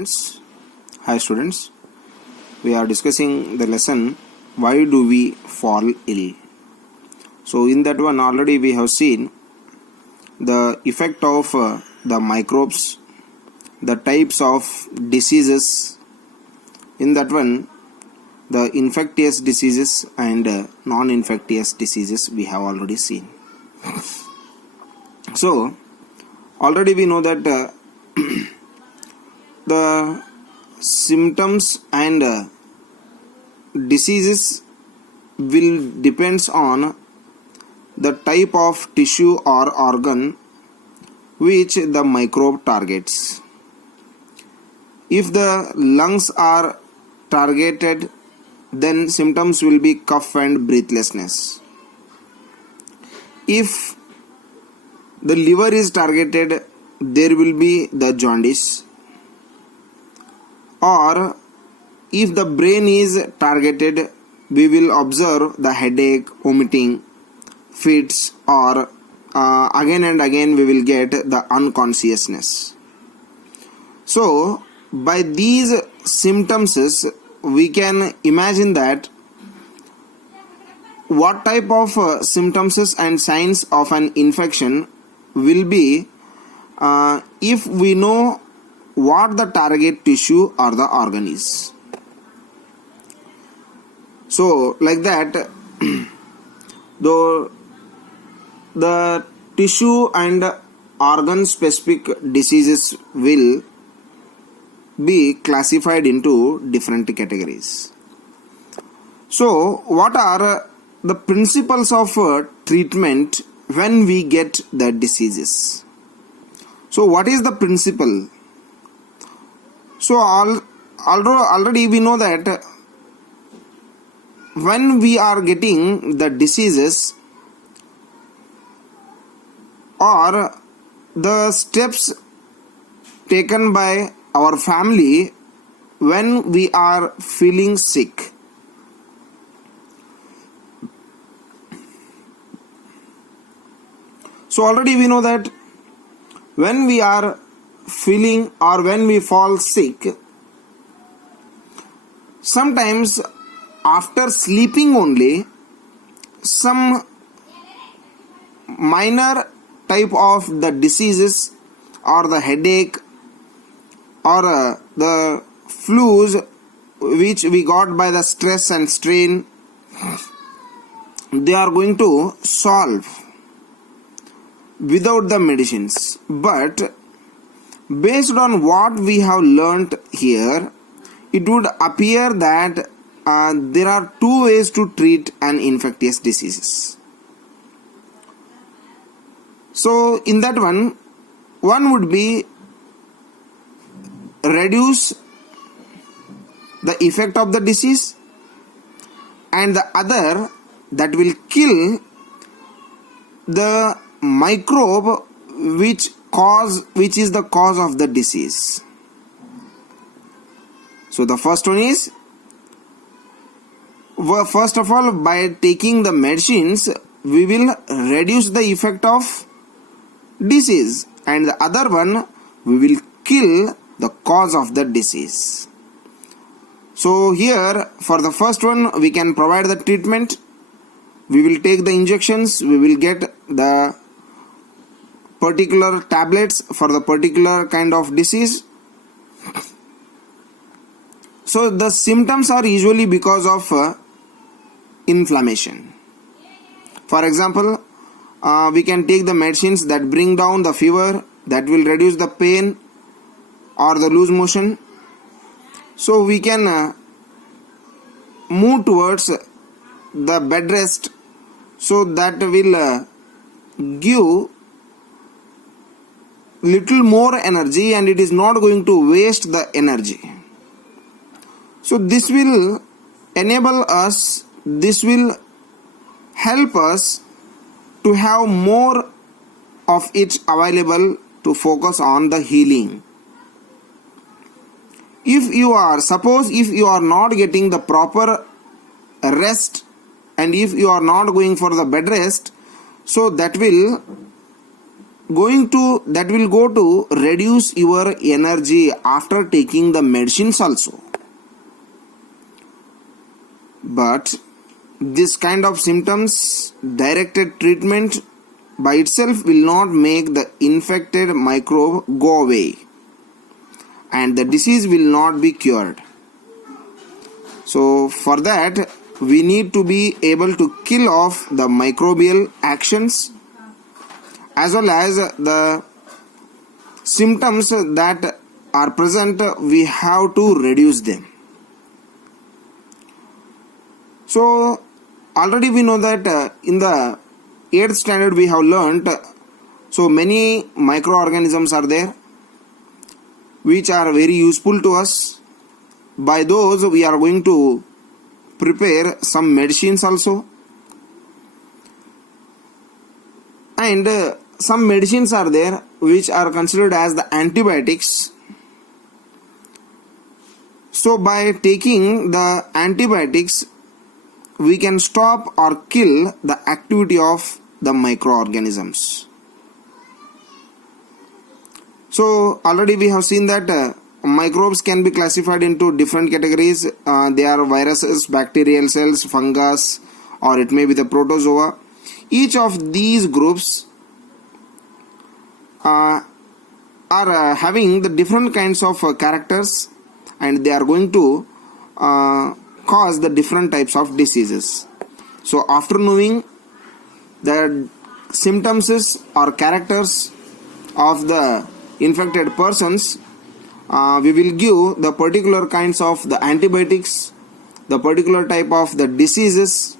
students. Hi students. We are discussing the lesson why do we fall ill. So in that one already we have seen the effect of the microbes, the types of diseases. In that one the infectious diseases and non-infectious diseases we have already seen. So already we know that the symptoms and diseases will depends on the type of tissue or organ which the microbe targets. If the lungs are targeted, then symptoms will be cough and breathlessness. If the liver is targeted, there will be the jaundice. Or if the brain is targeted, we will observe the headache, vomiting, fits, or again and again we will get the unconsciousness. So by these symptoms we can imagine that what type of symptoms and signs of an infection will be if we know what the target tissue or the organ is. So like that though the tissue and organ specific diseases will be classified into different categories. So what are the principles of treatment when we get the diseases? So what is the principle? So already we know that when we are getting the diseases or the steps taken by our family when we are feeling sick. So already we know that when we are feeling or when we fall sick, sometimes after sleeping only some minor type of the diseases or the headache or the flus which we got by the stress and strain, they are going to solve without the medicines. But based on what we have learnt here, it would appear that there are two ways to treat an infectious diseases. So in that one would be reduce the effect of the disease, and the other that will kill the microbe which is the cause of the disease. So the first one is, first of all, by taking the medicines we will reduce the effect of disease, and the other one we will kill the cause of the disease. So here for the first one we can provide the treatment. We will take the injections, we will get the particular tablets for the particular kind of disease. So the symptoms are usually because of inflammation. For example, we can take the medicines that bring down the fever, that will reduce the pain or the loose motion. So we can move towards the bed rest, so that will give little more energy and it is not going to waste the energy. So this will enable us, this will help us to have more of it available to focus on the healing. If you are not getting the proper rest and if you are not going for the bed rest, so that will that will go to reduce your energy after taking the medicines also. But this kind of symptoms directed treatment by itself will not make the infected microbe go away, and the disease will not be cured. So for that we need to be able to kill off the microbial actions as well as the symptoms that are present. We have to reduce them. So already we know that in the 8th standard we have learnt so many microorganisms are there which are very useful to us. By those we are going to prepare some medicines also, and some medicines are there which are considered as the antibiotics. So by taking the antibiotics we can stop or kill the activity of the microorganisms. So already we have seen that microbes can be classified into different categories. They are viruses, bacterial cells, fungus, or it may be the protozoa. Each of these groups are having the different kinds of characters, and they are going to cause the different types of diseases. So after knowing the symptoms or characters of the infected persons, we will give the particular kinds of the antibiotics, the particular type of the diseases,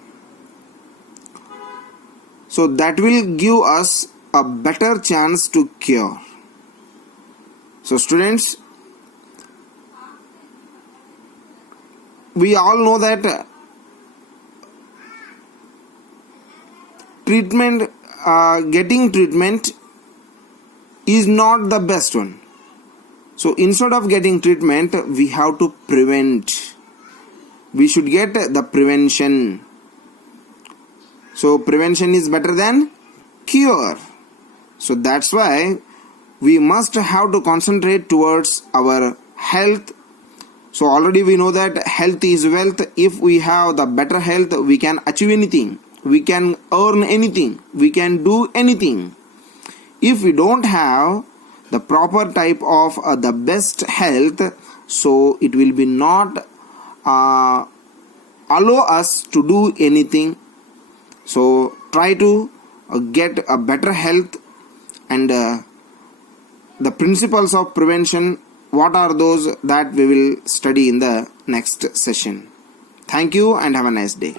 so that will give us a better chance to cure. So students, we all know that getting treatment is not the best one. So instead of getting treatment, we have to prevent. We should get the prevention. So prevention is better than cure. So that's why we must have to concentrate towards our health. So already we know that health is wealth. If we have the better health, we can achieve anything. We can earn anything. We can do anything. If we don't have the proper type of the best health, so it will be not allow us to do anything. So try to get a better health, and the principles of prevention, what are those, that we will study in the next session. Thank you and have a nice day.